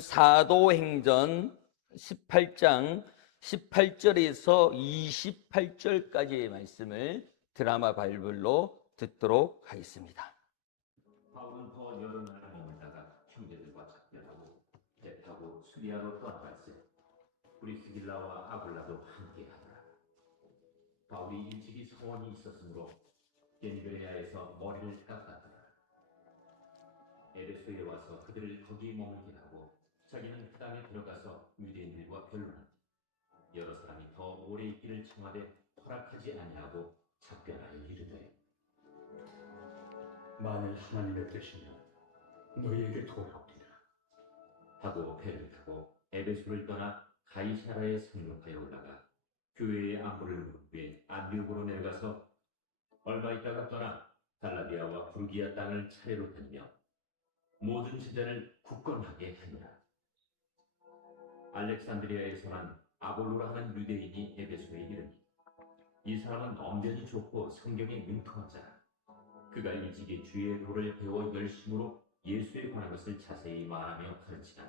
사도행전 18장 18절에서 28절까지의 말씀을 드라마 바이블로 듣도록 하겠습니다. 바울은 더 여러 나라 머물다가 형제들과 작별하고 배 타고 수리아로 떠나갈세 브리스길라와 아굴라도 함께하더라. 바울이 일찍이 소원이 있었으므로 겐베레아에서 머리를 깎았더라. 에베소에 와서 그들을 거기 머물게 하고 자기는 그 땅에 들어가서 유대인들과 변론하니 여러 사람이 더 오래 있기를 청하되 허락하지 아니하고 작별하여 이르되, 만일 하나님의 뜻이면 너희에게 돌아오리라 하고 배를 타고 에베소를 떠나 가이사라에 상륙하여 올라가 교회의 안부를 묻은 후에 안디옥으로 내려가서 얼마 있다가 떠나 갈라디아와 프루기아 땅을 차례로 다니며 모든 제자를 굳건하게 하니라. 알렉산드리아에서만 아볼로라 하는 유대인이 에베소에 이르니 이 사람은 언변이 좋고 성경에 능통한 자라. 그가 일찍이 주의 도를 배워 열심으로 예수에 관한 것을 자세히 말하며 가르치나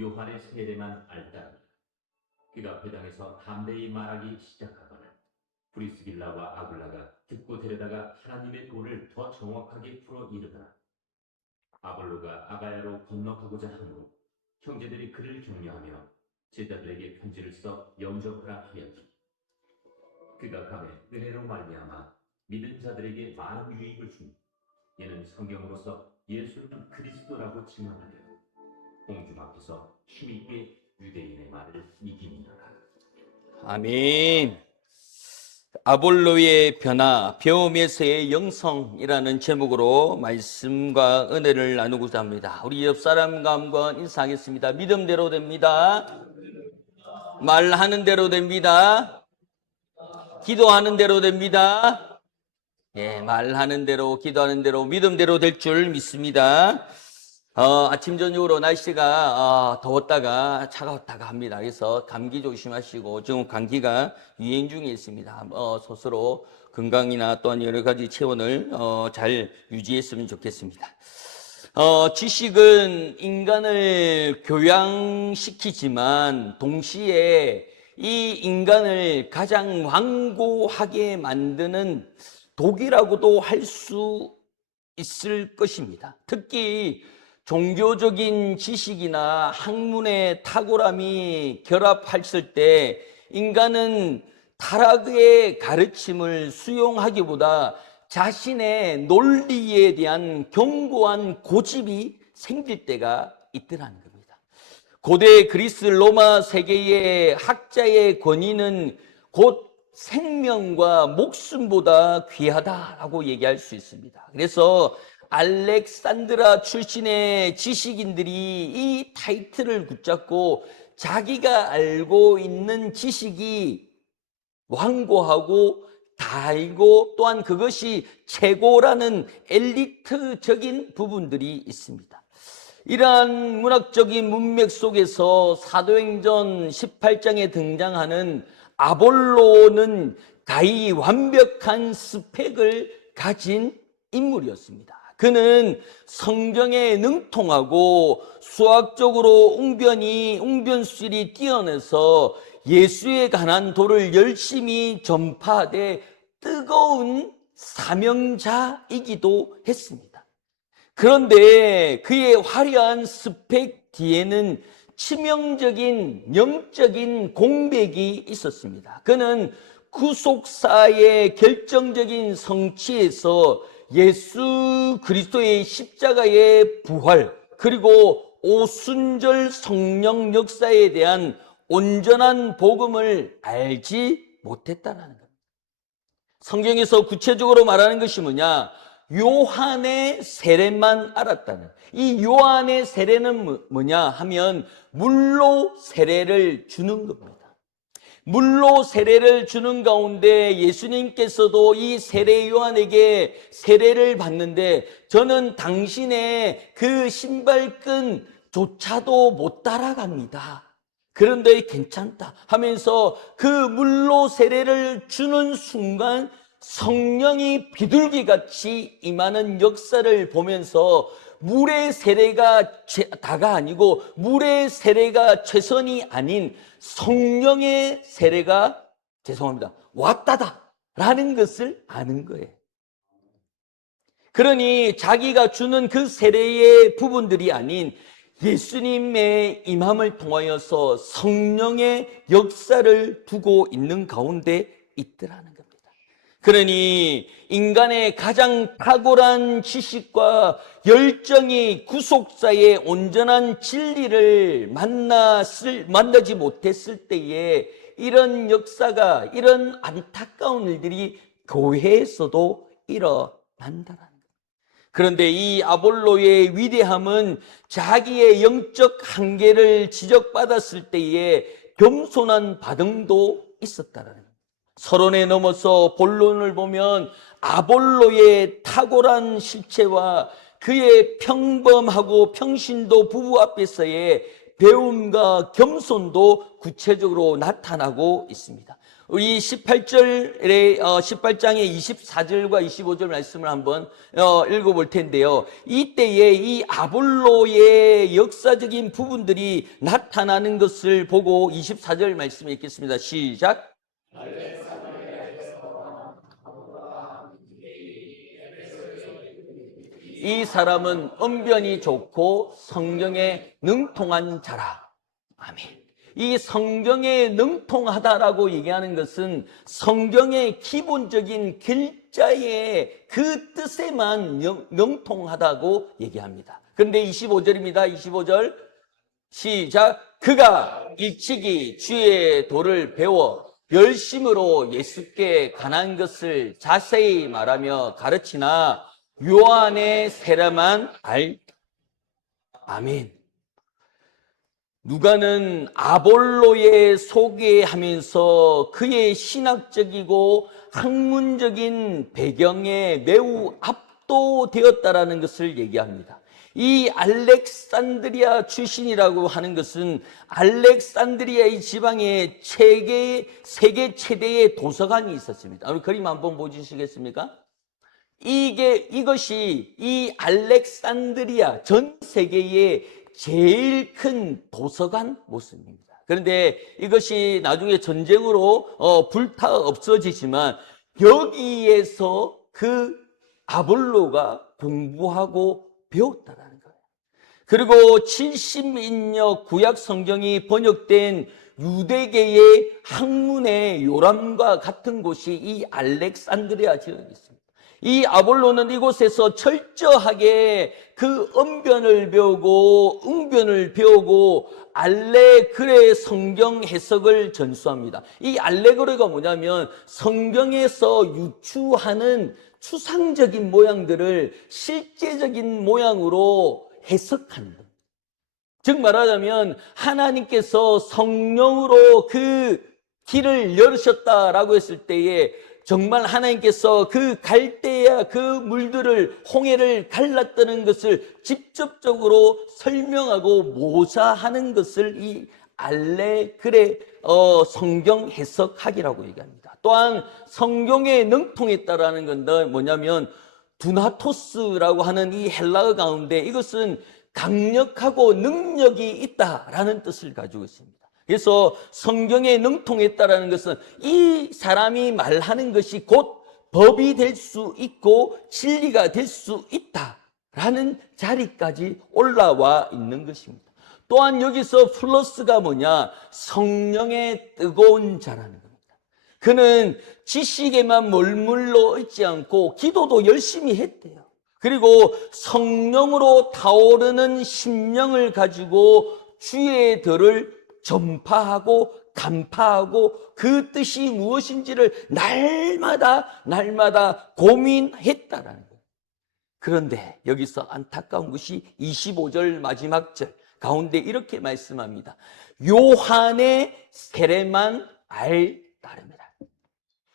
요한의 세례만 알다니라. 그가 회당에서 담대히 말하기 시작하거늘 브리스길라와 아굴라가 듣고 데려다가 하나님의 도를 더 정확하게 풀어 이르더라. 아볼로가 아가야로 건너가고자 하므로 형제들이 그를 격려하며 제자들에게 편지를 써 영접하라 하였더니 그가 감에 은혜로 말미암아 믿은 자들에게 많은 유익을 주니 이는 성경으로서 예수는 그리스도라고 증언하려 공중 앞에서 힘있게 유대인의 말을 이기니라. 아멘. 아볼로의 변화, 배움에서의 영성이라는 제목으로 말씀과 은혜를 나누고자 합니다. 우리 옆 사람과 한번 인사하겠습니다. 믿음대로 됩니다. 말하는 대로 됩니다. 기도하는 대로 됩니다. 말하는 대로, 기도하는 대로, 믿음대로 될 줄 믿습니다. 아침 저녁으로 날씨가 더웠다가 차가웠다가 합니다. 그래서 감기 조심하시고 지금 감기가 유행 중에 있습니다. 스스로 건강이나 또한 여러 가지 체온을 잘 유지했으면 좋겠습니다. 지식은 인간을 교양시키지만 동시에 이 인간을 가장 완고하게 만드는 독이라고도 할 수 있을 것입니다. 특히 종교적인 지식이나 학문의 탁월함이 결합했을 때 인간은 타락의 가르침을 수용하기보다 자신의 논리에 대한 견고한 고집이 생길 때가 있더라는 겁니다. 고대 그리스 로마 세계의 학자의 권위는 곧 생명과 목숨보다 귀하다라고 얘기할 수 있습니다. 그래서 알렉산드라 출신의 지식인들이 이 타이틀을 붙잡고 자기가 알고 있는 지식이 완고하고 다 알고 또한 그것이 최고라는 엘리트적인 부분들이 있습니다. 이러한 문학적인 문맥 속에서 사도행전 18장에 등장하는 아볼로는 가히 완벽한 스펙을 가진 인물이었습니다. 그는 성경에 능통하고 수학적으로 웅변술이 뛰어나서 예수에 관한 도를 열심히 전파하되 뜨거운 사명자이기도 했습니다. 그런데 그의 화려한 스펙 뒤에는 치명적인 영적인 공백이 있었습니다. 그는 구속사의 결정적인 성취에서 예수 그리스도의 십자가의 부활 그리고 오순절 성령 역사에 대한 온전한 복음을 알지 못했다는 겁니다. 성경에서 구체적으로 말하는 것이 뭐냐? 요한의 세례만 알았다는. 이 요한의 세례는 뭐냐 하면 물로 세례를 주는 겁니다. 물로 세례를 주는 가운데 예수님께서도 이 세례 요한에게 세례를 받는데 저는 당신의 그 신발끈조차도 못 따라갑니다. 그런데 괜찮다 하면서 그 물로 세례를 주는 순간 성령이 비둘기같이 임하는 역사를 보면서 물의 세례가 다가 아니고 물의 세례가 최선이 아닌 성령의 세례가 왔다다라는 것을 아는 거예요. 그러니 자기가 주는 그 세례의 부분들이 아닌 예수님의 임함을 통하여서 성령의 역사를 두고 있는 가운데 있더라는 겁니다. 그러니 인간의 가장 탁월한 지식과 열정이 구속사의 온전한 진리를 만나지 못했을 때에 이런 역사가, 이런 안타까운 일들이 교회에서도 일어난다라는 거예요. 그런데 이 아볼로의 위대함은 자기의 영적 한계를 지적받았을 때에 겸손한 반응도 있었다라는 거예요. 서론에 넘어서 본론을 보면 아볼로의 탁월한 실체와 그의 평범하고 평신도 부부 앞에서의 배움과 겸손도 구체적으로 나타나고 있습니다. 우리 18장의 24절과 25절 말씀을 한번 읽어볼 텐데요. 이때에 이 아볼로의 역사적인 부분들이 나타나는 것을 보고 24절 말씀 읽겠습니다. 시작. 이 사람은 언변이 좋고 성경에 능통한 자라. 아멘. 이 성경에 능통하다라고 얘기하는 것은 성경의 기본적인 글자의 그 뜻에만 능통하다고 얘기합니다. 그런데 25절입니다. 25절 시작. 그가 일찍이 주의 도를 배워 열심으로 예수께 관한 것을 자세히 말하며 가르치나 요한의 세례만 아멘. 누가는 아볼로에 소개하면서 그의 신학적이고 학문적인 배경에 매우 압도되었다라는 것을 얘기합니다. 이 알렉산드리아 출신이라고 하는 것은 알렉산드리아의 지방에 세계 최대의 도서관이 있었습니다. 우리 그림 한번 보여주시겠습니까? 이것이 이 알렉산드리아 전 세계의 제일 큰 도서관 모습입니다. 그런데 이것이 나중에 전쟁으로 불타 없어지지만 여기에서 그 아볼로가 공부하고 배웠다라는 거예요. 그리고 70인역 구약 성경이 번역된 유대계의 학문의 요람과 같은 곳이 이 알렉산드리아 지역에 있습니다. 이 아볼로는 이곳에서 철저하게 그 언변을 배우고 응변을 배우고 알레그레 성경 해석을 전수합니다. 이 알레그레가 뭐냐면 성경에서 유추하는 추상적인 모양들을 실제적인 모양으로 해석하는 것. 즉 말하자면 하나님께서 성령으로 그 길을 열으셨다라고 했을 때에 정말 하나님께서 그 갈대아 그 물들을 홍해를 갈랐다는 것을 직접적으로 설명하고 모사하는 것을 이 알레그레 성경 해석학이라고 얘기합니다. 또한 성경에 능통했다라는 건 뭐냐면 두나토스라고 하는 이 헬라어 가운데 이것은 강력하고 능력이 있다라는 뜻을 가지고 있습니다. 그래서 성경에 능통했다라는 것은 이 사람이 말하는 것이 곧 법이 될 수 있고 진리가 될 수 있다라는 자리까지 올라와 있는 것입니다. 또한 여기서 플러스가 뭐냐? 성령의 뜨거운 자라는 겁니다. 그는 지식에만 머물러 있지 않고 기도도 열심히 했대요. 그리고 성령으로 타오르는 심령을 가지고 주의 덕을 전파하고 간파하고 그 뜻이 무엇인지를 날마다 고민했다라는 거예요. 그런데 여기서 안타까운 것이 25절 마지막 절 가운데 이렇게 말씀합니다. 요한의 세례만 알따릅니다.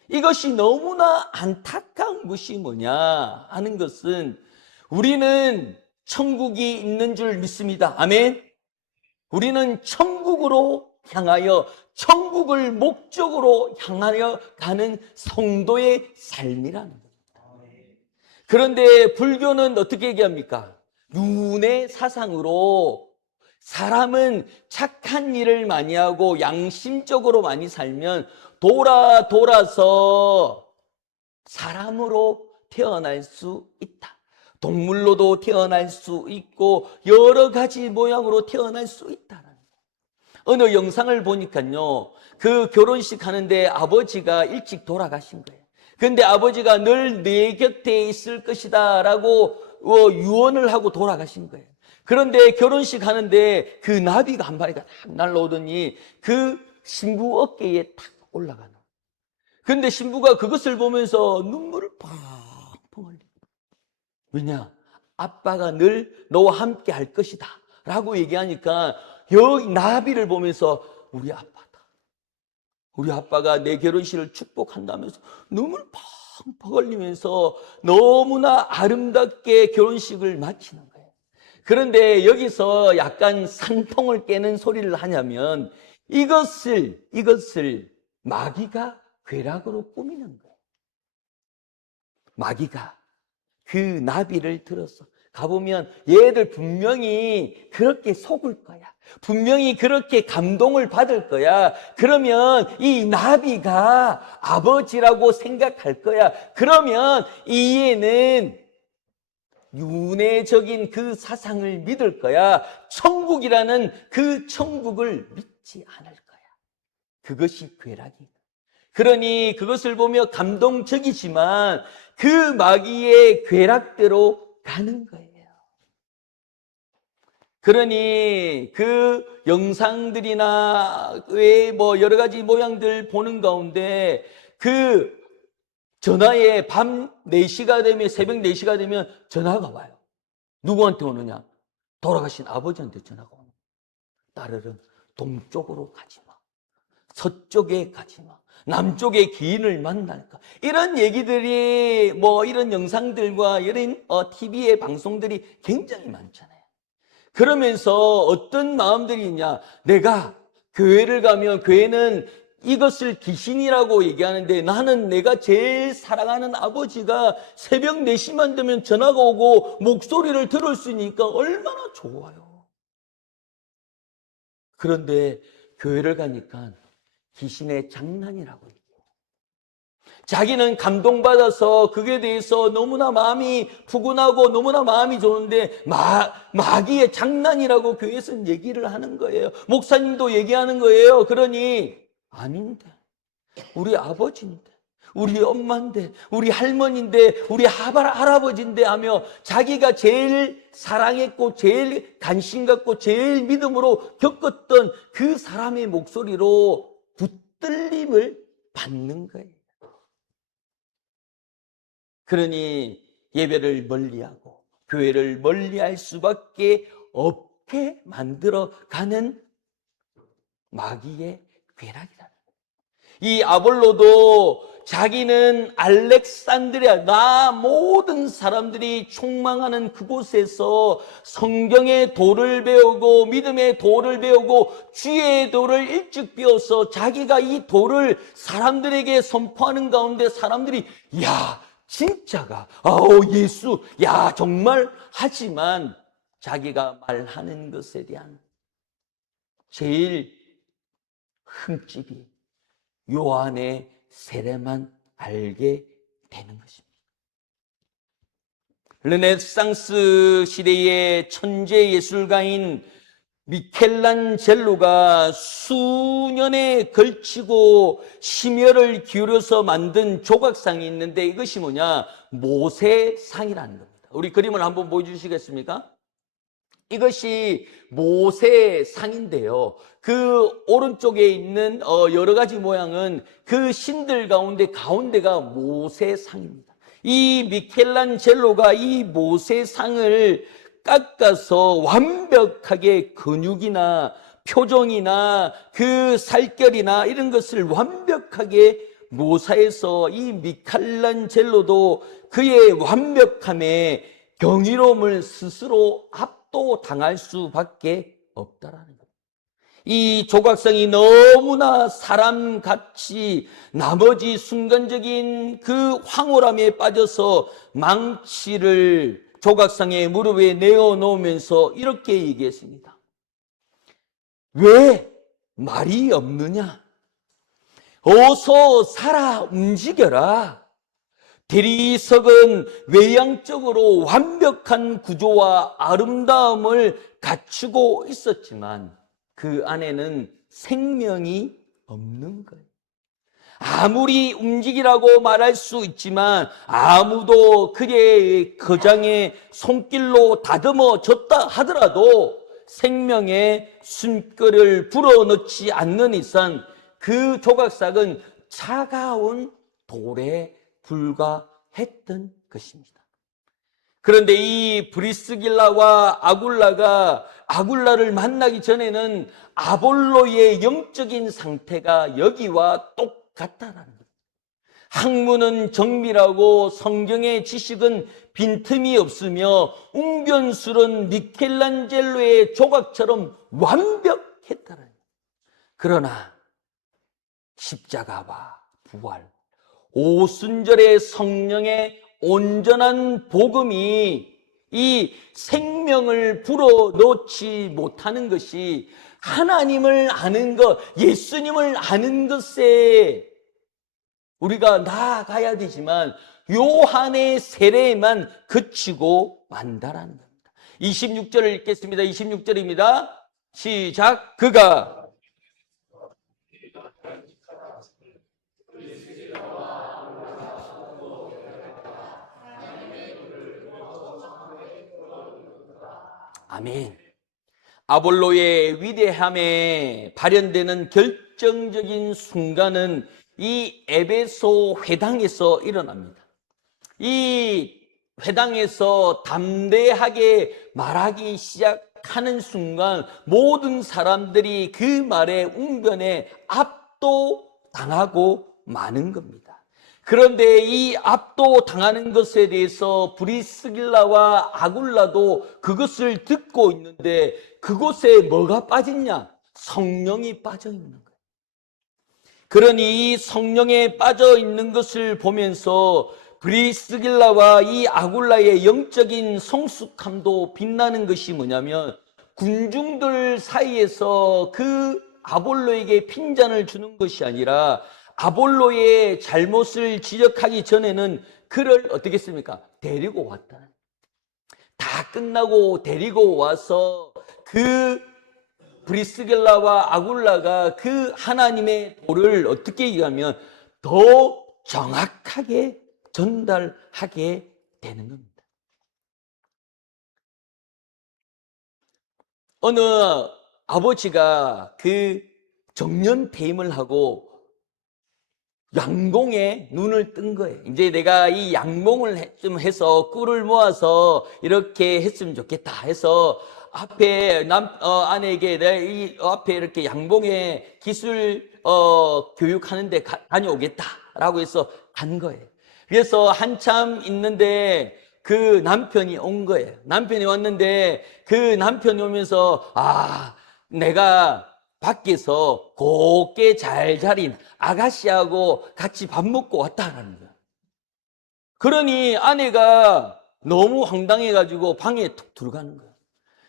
이것이 너무나 안타까운 것이 뭐냐 하는 것은 우리는 천국이 있는 줄 믿습니다. 아멘. 우리는 천국으로 향하여 천국을 목적으로 향하여 가는 성도의 삶이라는 겁니다. 그런데 불교는 어떻게 얘기합니까? 윤의 사상으로 사람은 착한 일을 많이 하고 양심적으로 많이 살면 돌아서 사람으로 태어날 수 있다. 동물로도 태어날 수 있고 여러 가지 모양으로 태어날 수 있다. 어느 영상을 보니까요, 그 결혼식 하는데 아버지가 일찍 돌아가신 거예요. 근데 아버지가 늘 내 곁에 있을 것이다 라고 유언을 하고 돌아가신 거예요. 그런데 결혼식 하는데 그 나비가 한 마리가 탁 날라오더니 그 신부 어깨에 탁 올라가는 거예요. 근데 신부가 그것을 보면서 눈물을 펑펑 흘리고, 왜냐? 아빠가 늘 너와 함께 할 것이다 라고 얘기하니까 여기 나비를 보면서 우리 아빠다, 우리 아빠가 내 결혼식을 축복한다면서 눈물 펑펑 흘리면서 너무나 아름답게 결혼식을 마치는 거예요. 그런데 여기서 약간 산통을 깨는 소리를 하냐면 이것을 마귀가 괴락으로 꾸미는 거예요. 마귀가 그 나비를 들어서 가보면 얘들 분명히 그렇게 속을 거야. 분명히 그렇게 감동을 받을 거야. 그러면 이 나비가 아버지라고 생각할 거야. 그러면 이 애는 윤회적인 그 사상을 믿을 거야. 천국이라는 그 천국을 믿지 않을 거야. 그것이 괴락이야. 그러니 그것을 보며 감동적이지만 그 마귀의 괴락대로 가는 거예요. 그러니 그 영상들이나 왜 뭐 여러 가지 모양들 보는 가운데 그 전화에 밤 4시가 되면, 새벽 4시가 되면 전화가 와요. 누구한테 오느냐? 돌아가신 아버지한테 전화가 오는 거예요. 딸은 동쪽으로 가지 마, 서쪽에 가지 마, 남쪽의 기인을 만날까? 이런 얘기들이 뭐 이런 영상들과 이런 TV의 방송들이 굉장히 많잖아요. 그러면서 어떤 마음들이 있냐? 내가 교회를 가면 교회는 이것을 귀신이라고 얘기하는데 나는 내가 제일 사랑하는 아버지가 새벽 4시만 되면 전화가 오고 목소리를 들을 수 있으니까 얼마나 좋아요. 그런데 교회를 가니까 귀신의 장난이라고 얘기해요. 자기는 감동받아서 그에 대해서 너무나 마음이 푸근하고 너무나 마음이 좋은데 마귀의 장난이라고 교회에서는 얘기를 하는 거예요. 목사님도 얘기하는 거예요. 그러니 아닌데, 우리 아버지인데, 우리 엄마인데, 우리 할머니인데, 우리 할아버지인데 하며 자기가 제일 사랑했고 제일 관심 갖고 제일 믿음으로 겪었던 그 사람의 목소리로 붙들림을 받는 거예요. 그러니 예배를 멀리하고 교회를 멀리할 수밖에 없게 만들어가는 마귀의 괴락이라는 거예요. 이 아볼로도 자기는 알렉산드리아, 모든 사람들이 총망하는 그곳에서 성경의 도를 배우고 믿음의 도를 배우고 주의 도를 일찍 배워서 자기가 이 도를 사람들에게 선포하는 가운데 사람들이 야, 진짜가, 예수, 야, 정말, 하지만 자기가 말하는 것에 대한 제일 흠집이 요한의 세례만 알게 되는 것입니다. 르네상스 시대의 천재 예술가인 미켈란젤로가 수년에 걸치고 심혈을 기울여서 만든 조각상이 있는데 이것이 뭐냐? 모세상이라는 겁니다. 우리 그림을 한번 보여주시겠습니까? 이것이 모세상인데요. 그 오른쪽에 있는 여러 가지 모양은 그 신들 가운데가 모세상입니다. 이 미켈란젤로가 이 모세상을 깎아서 완벽하게 근육이나 표정이나 그 살결이나 이런 것을 완벽하게 묘사해서 이 미켈란젤로도 그의 완벽함에 경이로움을 스스로 압도당할 수밖에 없다라는 거예요. 이 조각상이 너무나 사람같이 나머지 순간적인 그 황홀함에 빠져서 망치를 조각상의 무릎에 내어놓으면서 이렇게 얘기했습니다. 왜 말이 없느냐? 어서 살아 움직여라. 대리석은 외양적으로 완벽한 구조와 아름다움을 갖추고 있었지만 그 안에는 생명이 없는 거예요. 아무리 움직이라고 말할 수 있지만 아무도 그의 거장의 손길로 다듬어졌다 하더라도 생명의 숨결을 불어넣지 않는 이상 그 조각상은 차가운 돌에 불과했던 것입니다. 그런데 이 브리스길라와 아굴라를 만나기 전에는 아볼로의 영적인 상태가 여기와 똑같다라는 거예요. 학문은 정밀하고 성경의 지식은 빈틈이 없으며 웅변술은 미켈란젤로의 조각처럼 완벽했다는 거예요. 그러나 십자가와 부활, 오순절의 성령의 온전한 복음이 이 생명을 불어넣지 못하는 것이 하나님을 아는 것, 예수님을 아는 것에 우리가 나아가야 되지만 요한의 세례에만 그치고 만다라는 겁니다. 26절을 읽겠습니다. 26절입니다. 시작. 그가 아멘. 아볼로의 위대함에 발현되는 결정적인 순간은 이 에베소 회당에서 일어납니다. 이 회당에서 담대하게 말하기 시작하는 순간 모든 사람들이 그 말에 웅변에 압도당하고 마는 겁니다. 그런데 이 압도당하는 것에 대해서 브리스길라와 아굴라도 그것을 듣고 있는데 그곳에 뭐가 빠졌냐? 성령이 빠져 있는 거예요. 그러니 이 성령에 빠져 있는 것을 보면서 브리스길라와 이 아굴라의 영적인 성숙함도 빛나는 것이 뭐냐면 군중들 사이에서 그 아볼로에게 핀잔을 주는 것이 아니라 아볼로의 잘못을 지적하기 전에는 그를 어떻게 했습니까? 데리고 왔다. 다 끝나고 데리고 와서 그 브리스길라와 아굴라가 그 하나님의 도를 어떻게 얘기하면 더 정확하게 전달하게 되는 겁니다. 어느 아버지가 그 정년퇴임을 하고 양봉에 눈을 뜬 거예요. 이제 내가 이 양봉을 좀 해서 꿀을 모아서 이렇게 했으면 좋겠다 해서 앞에 아내에게 내가 이 앞에 이렇게 양봉에 기술 교육하는데 다녀오겠다라고 해서 간 거예요. 그래서 한참 있는데 그 남편이 온 거예요. 남편이 왔는데 그 남편이 오면서 내가 밖에서 곱게 잘 자린 아가씨하고 같이 밥 먹고 왔다라는 거야. 그러니 아내가 너무 황당해가지고 방에 툭 들어가는 거야.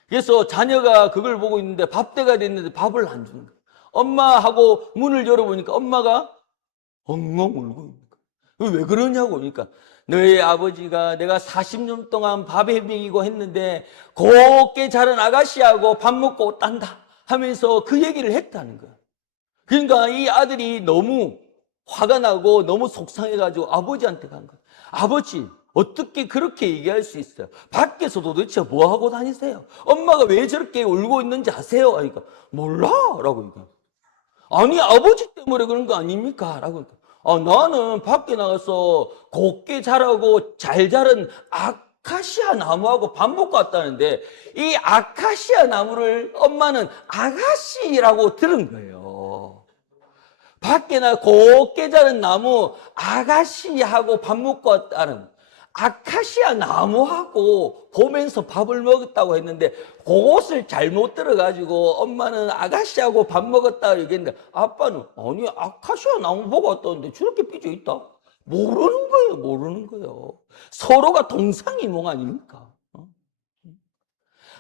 그래서 자녀가 그걸 보고 있는데 밥때가 됐는데 밥을 안 주는 거야. 엄마하고 문을 열어보니까 엄마가 엉엉 울고 있는 거야. 왜 그러냐고 그러니까 너희 아버지가 내가 40년 동안 밥에 먹이고 했는데 곱게 자란 아가씨하고 밥 먹고 왔단다 하면서 그 얘기를 했다는 거야. 그러니까 이 아들이 너무 화가 나고 너무 속상해가지고 아버지한테 간 거야. 아버지, 어떻게 그렇게 얘기할 수 있어요? 밖에서 도대체 뭐 하고 다니세요? 엄마가 왜 저렇게 울고 있는지 아세요? 그러니까 몰라 라고 얘기해. 아니 아버지 때문에 그런 거 아닙니까? 라고 그러니까 나는 밖에 나가서 곱게 자라고 잘 자란 아카시아 나무하고 밥 먹고 왔다는데 이 아카시아 나무를 엄마는 아가씨라고 들은 거예요. 밖에 나 곱게 자란 나무 아가씨하고 밥 먹고 왔다는 아카시아 나무하고 보면서 밥을 먹었다고 했는데 그것을 잘못 들어가지고 엄마는 아가씨하고 밥 먹었다고 얘기했는데 아빠는 아니 아카시아 나무 보고 왔다는데 저렇게 삐져 있다? 모르는 거예요. 서로가 동상이몽 아닙니까?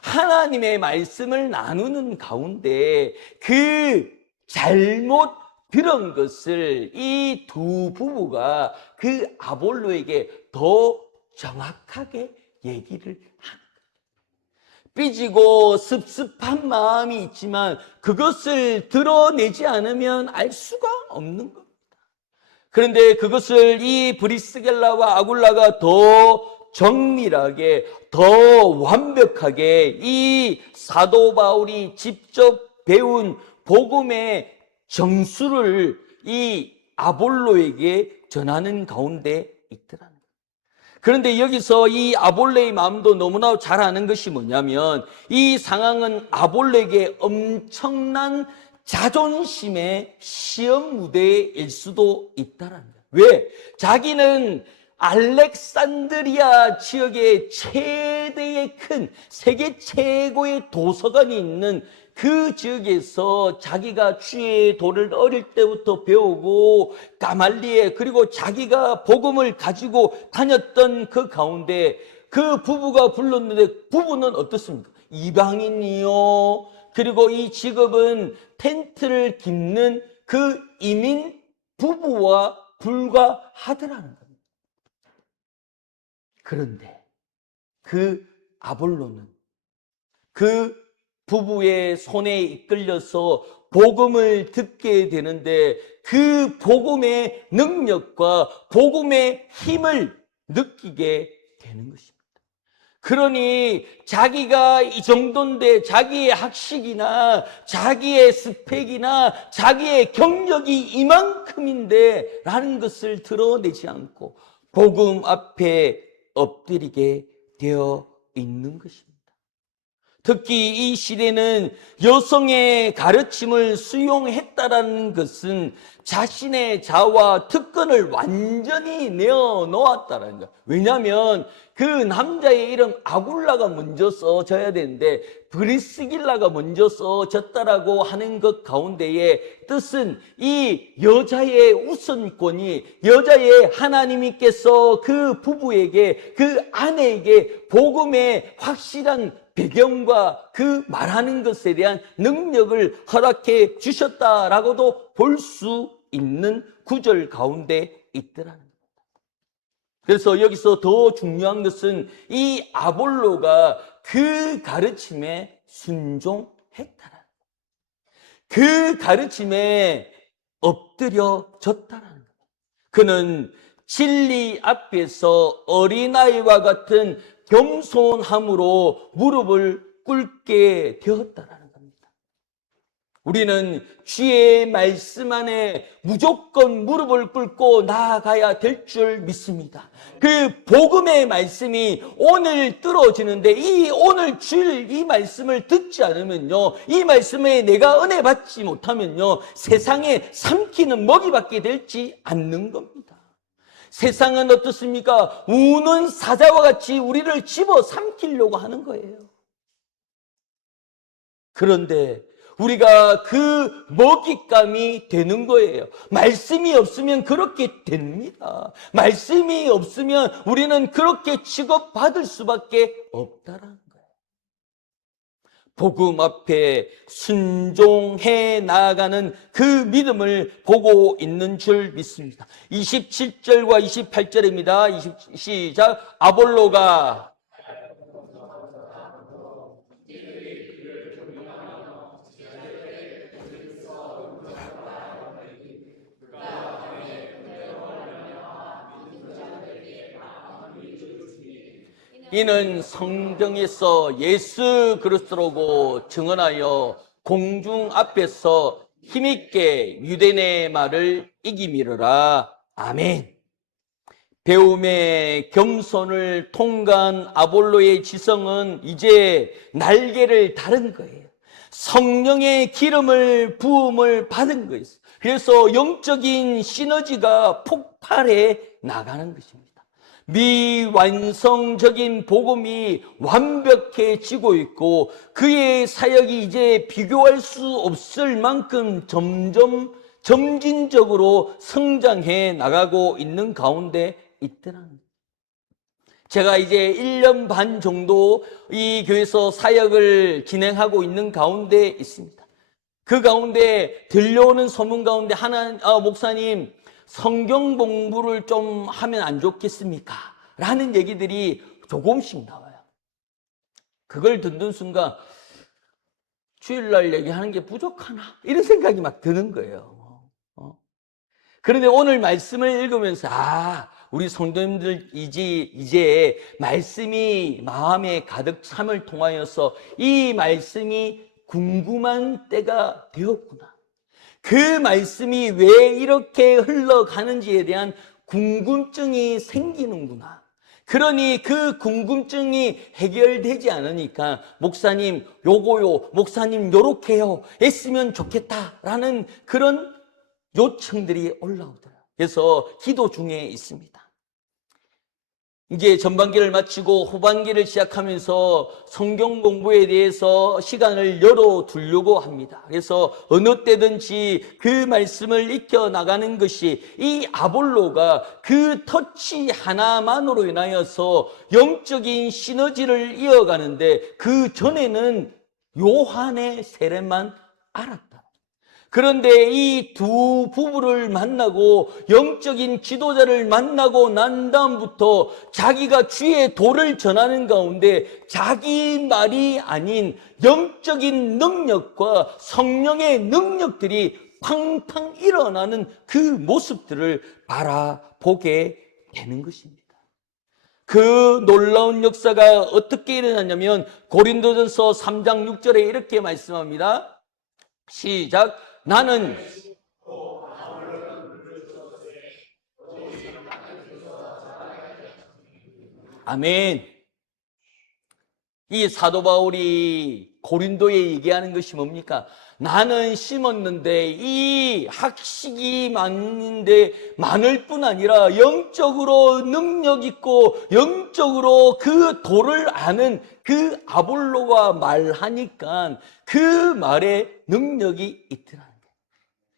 하나님의 말씀을 나누는 가운데 그 잘못 들은 것을 이 두 부부가 그 아볼로에게 더 정확하게 얘기를 한 거예요. 삐지고 습습한 마음이 있지만 그것을 드러내지 않으면 알 수가 없는 겁니다. 그런데 그것을 이 브리스겔라와 아굴라가 더 정밀하게, 더 완벽하게 이 사도 바울이 직접 배운 복음의 정수를 이 아볼로에게 전하는 가운데 있더라는 거예요. 그런데 여기서 이 아볼로의 마음도 너무나 잘 아는 것이 뭐냐면 이 상황은 아볼로에게 엄청난 자존심의 시험 무대일 수도 있다는 거예요. 왜? 자기는 알렉산드리아 지역의 최대의 큰 세계 최고의 도서관이 있는 그 지역에서 자기가 주의 도를 어릴 때부터 배우고 가말리에 그리고 자기가 복음을 가지고 다녔던 그 가운데 그 부부가 불렀는데 부부는 어떻습니까? 이방인이요. 그리고 이 직업은 텐트를 깁는 그 이민 부부와 불과하더라는 겁니다. 그런데 그 아볼로는 그 부부의 손에 이끌려서 복음을 듣게 되는데 그 복음의 능력과 복음의 힘을 느끼게 되는 것입니다. 그러니 자기가 이 정도인데 자기의 학식이나 자기의 스펙이나 자기의 경력이 이만큼인데 라는 것을 드러내지 않고 복음 앞에 엎드리게 되어 있는 것입니다. 특히 이 시대는 여성의 가르침을 수용했다라는 것은 자신의 자아와 특권을 완전히 내어놓았다는 거예요. 왜냐하면 그 남자의 이름 아굴라가 먼저 써져야 되는데 브리스길라가 먼저 써졌다라고 하는 것 가운데의 뜻은 이 여자의 우선권이 여자의 하나님께서 그 부부에게 그 아내에게 복음의 확실한 배경과 그 말하는 것에 대한 능력을 허락해 주셨다라고도 볼 수 있는 구절 가운데 있더라는 겁니다. 그래서 여기서 더 중요한 것은 이 아볼로가 그 가르침에 순종했다라는 거예요. 그 가르침에 엎드려졌다라는 거예요. 그는 진리 앞에서 어린아이와 같은 겸손함으로 무릎을 꿇게 되었다라는 겁니다. 우리는 주의 말씀 안에 무조건 무릎을 꿇고 나아가야 될 줄 믿습니다. 그 복음의 말씀이 오늘 들어지는데 이 오늘 줄 이 말씀을 듣지 않으면요, 이 말씀에 내가 은혜 받지 못하면요, 세상에 삼키는 먹이밖에 되지 않는 겁니다. 세상은 어떻습니까? 우는 사자와 같이 우리를 집어 삼키려고 하는 거예요. 그런데 우리가 그 먹잇감이 되는 거예요. 말씀이 없으면 그렇게 됩니다. 말씀이 없으면 우리는 그렇게 취급받을 수밖에 없다라는 거예요. 복음 앞에 순종해 나아가는 그 믿음을 보고 있는 줄 믿습니다. 27절과 28절입니다. 시작. 아볼로가 이는 성경에서 예수 그리스도라고 증언하여 공중 앞에서 힘있게 유대인의 말을 이기미르라. 아멘. 배움의 겸손을 통과한 아볼로의 지성은 이제 날개를 다른 거예요. 성령의 기름을 부음을 받은 거예요. 그래서 영적인 시너지가 폭발해 나가는 것입니다. 미완성적인 복음이 완벽해지고 있고 그의 사역이 이제 비교할 수 없을 만큼 점진적으로 성장해 나가고 있는 가운데 있더라는 거예요. 제가 이제 1년 반 정도 이 교회에서 사역을 진행하고 있는 가운데 있습니다. 그 가운데 들려오는 소문 가운데 목사님, 성경 공부를 좀 하면 안 좋겠습니까? 라는 얘기들이 조금씩 나와요. 그걸 듣는 순간 주일날 얘기하는 게 부족하나? 이런 생각이 막 드는 거예요. 그런데 오늘 말씀을 읽으면서 우리 성도님들 이제 말씀이 마음에 가득 참을 통하여서 이 말씀이 궁금한 때가 되었구나. 그 말씀이 왜 이렇게 흘러가는지에 대한 궁금증이 생기는구나. 그러니 그 궁금증이 해결되지 않으니까 목사님 요거요, 목사님 요렇게요 했으면 좋겠다라는 그런 요청들이 올라오더라고요. 그래서 기도 중에 있습니다. 이제 전반기를 마치고 후반기를 시작하면서 성경 공부에 대해서 시간을 열어두려고 합니다. 그래서 어느 때든지 그 말씀을 익혀 나가는 것이 이 아볼로가 그 터치 하나만으로 인하여서 영적인 시너지를 이어가는데 그 전에는 요한의 세례만 알았다. 그런데 이 두 부부를 만나고 영적인 지도자를 만나고 난 다음부터 자기가 주의 도를 전하는 가운데 자기 말이 아닌 영적인 능력과 성령의 능력들이 팡팡 일어나는 그 모습들을 바라보게 되는 것입니다. 그 놀라운 역사가 어떻게 일어났냐면 고린도전서 3장 6절에 이렇게 말씀합니다. 시작. 나는 아멘. 이 사도 바울이 고린도에 얘기하는 것이 뭡니까? 나는 심었는데 이 학식이 많을 뿐 아니라 영적으로 능력 있고 영적으로 그 도를 아는 그 아볼로가 말하니까 그 말에 능력이 있더라.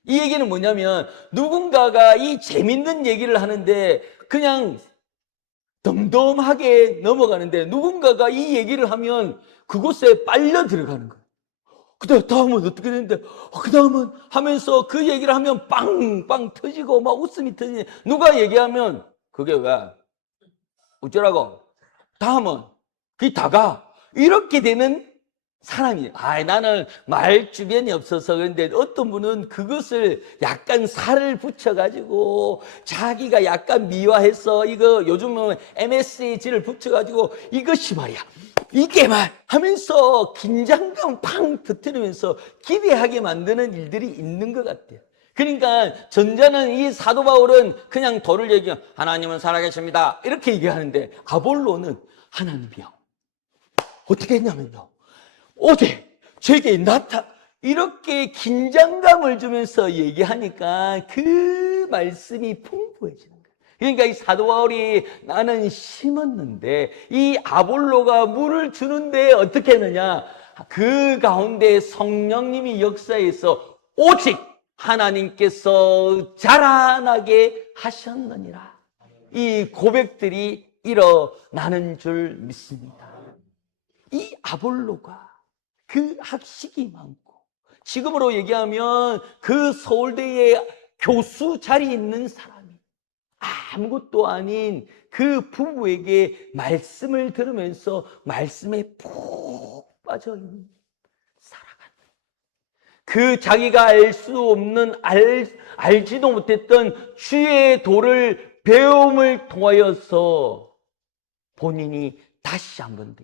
이 얘기는 뭐냐면 누군가가 이 재밌는 얘기를 하는데 그냥 덤덤하게 넘어가는데 누군가가 이 얘기를 하면 그곳에 빨려 들어가는 거예요. 그 다음은 어떻게 되는데 그 다음은 하면서 그 얘기를 하면 빵빵 터지고 막 웃음이 터지네. 누가 얘기하면 그게 왜? 어쩌라고? 다음은 그게 다가 이렇게 되는 사람이 나는 말 주변이 없어서 그런데 어떤 분은 그것을 약간 살을 붙여가지고 자기가 약간 미화해서 이거 요즘은 MSG를 붙여가지고 이것이 말이야 이게 말 하면서 긴장감 팡 터뜨리면서 기대하게 만드는 일들이 있는 것 같아요. 그러니까 전자는 이 사도 바울은 그냥 도를 얘기하면 하나님은 살아계십니다 이렇게 얘기하는데 아볼로는 하나님이요 어떻게 했냐면요 어제 제게 이렇게 긴장감을 주면서 얘기하니까 그 말씀이 풍부해지는 거예요. 그러니까 이 사도 바울이 나는 심었는데 이 아볼로가 물을 주는데 어떻게 했느냐 그 가운데 성령님이 역사해서 오직 하나님께서 자라나게 하셨느니라 이 고백들이 일어나는 줄 믿습니다. 이 아볼로가 그 학식이 많고 지금으로 얘기하면 그 서울대의 교수 자리에 있는 사람이 아무것도 아닌 그 부부에게 말씀을 들으면서 말씀에 푹 빠져 있는 살아가는 그 자기가 알 수 없는 알지도 못했던 주의 도를 배움을 통하여서 본인이 다시 한번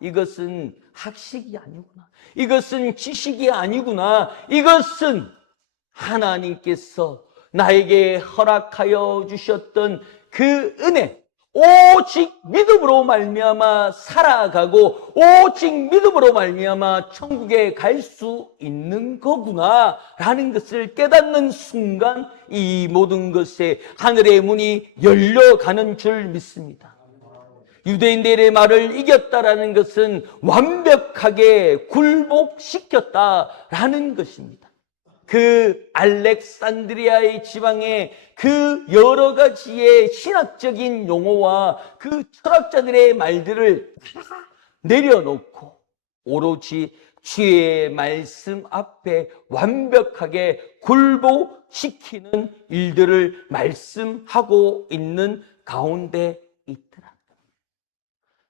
이것은 학식이 아니구나. 이것은 지식이 아니구나. 이것은 하나님께서 나에게 허락하여 주셨던 그 은혜 오직 믿음으로 말미암아 살아가고 오직 믿음으로 말미암아 천국에 갈 수 있는 거구나 라는 것을 깨닫는 순간 이 모든 것에 하늘의 문이 열려가는 줄 믿습니다. 유대인들의 말을 이겼다라는 것은 완벽하게 굴복시켰다라는 것입니다. 그 알렉산드리아의 지방에 그 여러 가지의 신학적인 용어와 그 철학자들의 말들을 다 내려놓고 오로지 주의 말씀 앞에 완벽하게 굴복시키는 일들을 말씀하고 있는 가운데 있더라.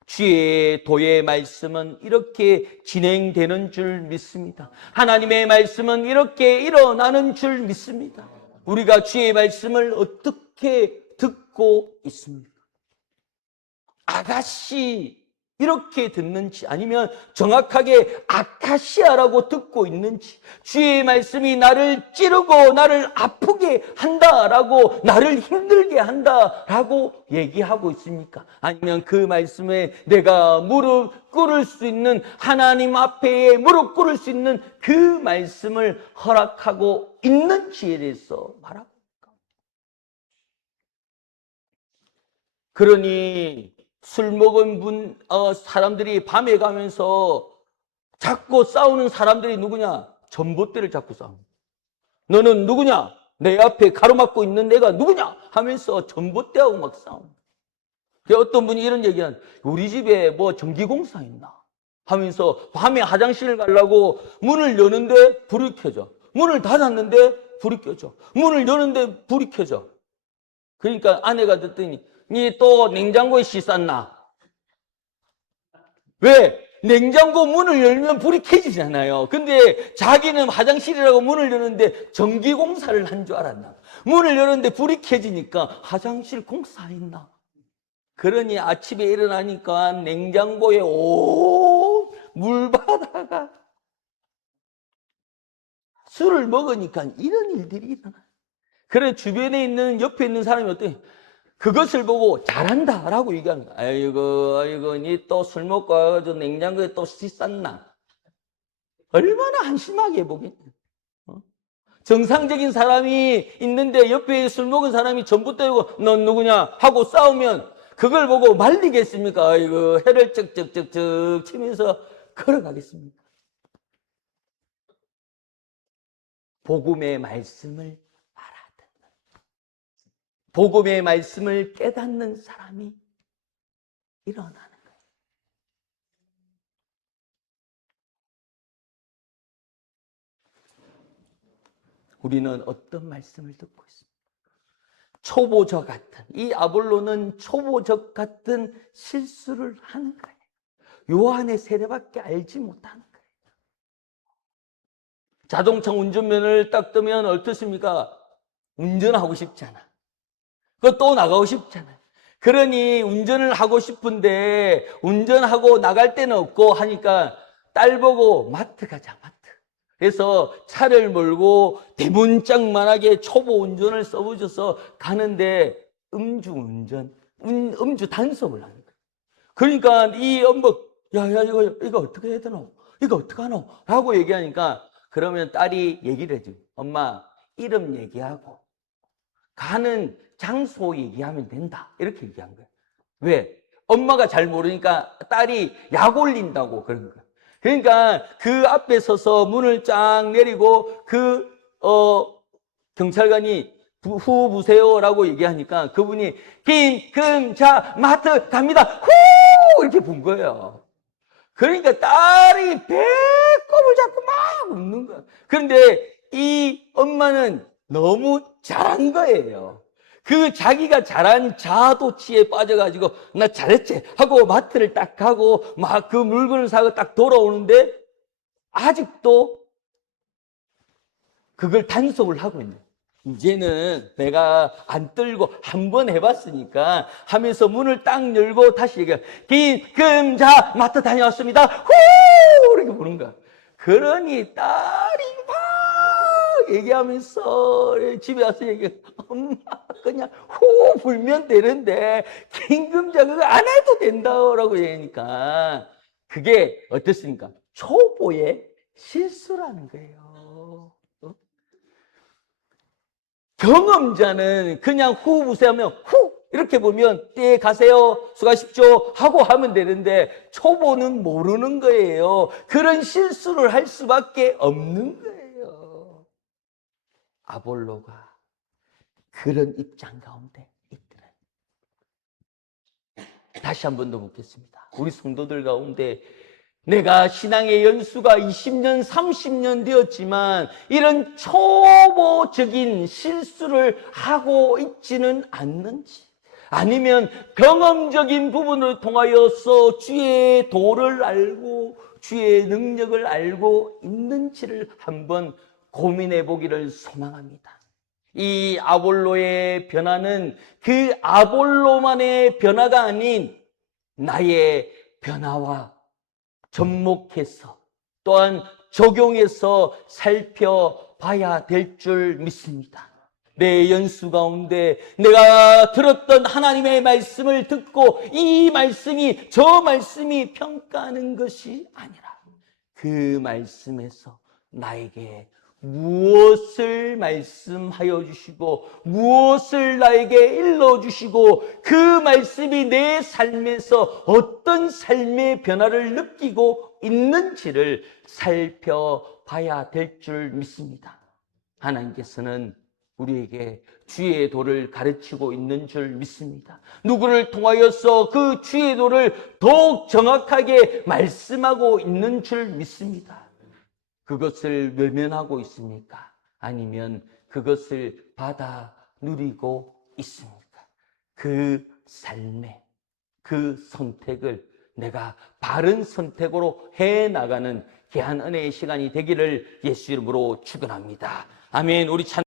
주의 도의 말씀은 이렇게 진행되는 줄 믿습니다. 하나님의 말씀은 이렇게 일어나는 줄 믿습니다. 우리가 주의 말씀을 어떻게 듣고 있습니까? 아가씨 이렇게 듣는지 아니면 정확하게 아카시아라고 듣고 있는지, 주의 말씀이 나를 찌르고 나를 아프게 한다라고, 나를 힘들게 한다라고 얘기하고 있습니까? 아니면 그 말씀에 내가 무릎 꿇을 수 있는, 하나님 앞에 무릎 꿇을 수 있는 그 말씀을 허락하고 있는지에 대해서 말하고 있습니까? 그러니 술 먹은 사람들이 밤에 가면서 자꾸 싸우는 사람들이 누구냐? 전봇대를 잡고 싸웁니다. 너는 누구냐? 내 앞에 가로막고 있는 내가 누구냐? 하면서 전봇대하고 막 싸웁니다. 어떤 분이 이런 얘기한, 우리 집에 뭐 전기공사 있나? 하면서 밤에 화장실을 가려고 문을 여는데 불이 켜져. 문을 닫았는데 불이 켜져. 문을 여는데 불이 켜져. 그러니까 아내가 듣더니, 니 또 냉장고에 씨 쌌나? 왜? 냉장고 문을 열면 불이 켜지잖아요. 근데 자기는 화장실이라고 문을 여는데 전기공사를 한 줄 알았나? 문을 여는데 불이 켜지니까 화장실 공사했나? 그러니 아침에 일어나니까 냉장고에 온 물바다가, 술을 먹으니까 이런 일들이 일어나. 그래 주변에 있는, 옆에 있는 사람이 어때? 그것을 보고 잘한다라고 얘기하는 거야. 아이고, 니 또 술 먹고 와가지고 냉장고에 또 씻었나? 얼마나 한심하게 보겠냐. 정상적인 사람이 있는데 옆에 술 먹은 사람이 전부 때리고 넌 누구냐? 하고 싸우면 그걸 보고 말리겠습니까? 아이고, 해를 쩍쩍쩍쩍 치면서 걸어가겠습니까? 복음의 말씀을 복음의 말씀을 깨닫는 사람이 일어나는 거예요. 우리는 어떤 말씀을 듣고 있습니까? 초보적 같은, 이 아볼로는 초보적 같은 실수를 하는 거예요. 요한의 세례밖에 알지 못하는 거예요. 자동차 운전면을 딱 뜨면 어떻습니까? 운전하고 싶잖아. 그거 또 나가고 싶잖아요. 그러니 운전을 하고 싶은데 운전하고 나갈 데는 없고 하니까 딸 보고 마트 가자, 마트. 그래서 차를 몰고 대문짝만하게 초보 운전을 써보셔서 가는데 음주운전, 음주 단속을 하는 거예요. 그러니까 이 엄마, 야, 이거 어떻게 해야 되노? 이거 어떡하노? 라고 얘기하니까 그러면 딸이 얘기를 해줘. 엄마, 이름 얘기하고 가는 장소 얘기하면 된다. 이렇게 얘기한 거예요. 왜? 엄마가 잘 모르니까 딸이 약 올린다고 그런 거예요. 그러니까 그 앞에 서서 문을 쫙 내리고 경찰관이 후 부세요라고 얘기하니까 그분이 김금자 마트 갑니다. 후! 이렇게 본 거예요. 그러니까 딸이 배꼽을 잡고 막 웃는 거예요. 그런데 이 엄마는 너무 잘한 거예요. 그 자기가 잘한 자아도취에 빠져가지고 나 잘했지 하고 마트를 딱 가고 막 그 물건을 사고 딱 돌아오는데 아직도 그걸 단속을 하고 있는 거예요. 이제는 내가 안 떨고 한 번 해봤으니까 하면서 문을 딱 열고 다시 얘기해. 김금자 마트 다녀왔습니다. 후! 이렇게 보는 거야. 그러니 딸이 막 얘기하면서 집에 와서 얘기해. 엄마 그냥 후 불면 되는데 김금자 그거 안 해도 된다라고 얘기하니까 그게 어떻습니까? 초보의 실수라는 거예요. 경험자는 그냥 후 부세하면 후 이렇게 보면 예 가세요 수고하십시오 하고 하면 되는데 초보는 모르는 거예요. 그런 실수를 할 수밖에 없는 거예요. 아볼로가 그런 입장 가운데 있더라. 다시 한 번 더 묻겠습니다. 우리 성도들 가운데 내가 신앙의 연수가 20년, 30년 되었지만 이런 초보적인 실수를 하고 있지는 않는지, 아니면 경험적인 부분을 통하여서 주의 도를 알고 주의 능력을 알고 있는지를 한번 고민해 보기를 소망합니다. 이 아볼로의 변화는 그 아볼로만의 변화가 아닌 나의 변화와 접목해서 또한 적용해서 살펴봐야 될 줄 믿습니다. 내 연수 가운데 내가 들었던 하나님의 말씀을 듣고 이 말씀이 저 말씀이 평가하는 것이 아니라 그 말씀에서 나에게 무엇을 말씀하여 주시고 무엇을 나에게 일러주시고 그 말씀이 내 삶에서 어떤 삶의 변화를 느끼고 있는지를 살펴봐야 될 줄 믿습니다. 하나님께서는 우리에게 주의 도를 가르치고 있는 줄 믿습니다. 누구를 통하여서 그 주의 도를 더욱 정확하게 말씀하고 있는 줄 믿습니다. 그것을 외면하고 있습니까? 아니면 그것을 받아 누리고 있습니까? 그 삶의 그 선택을 내가 바른 선택으로 해나가는 귀한 은혜의 시간이 되기를 예수 이름으로 축원합니다. 아멘. 우리 찬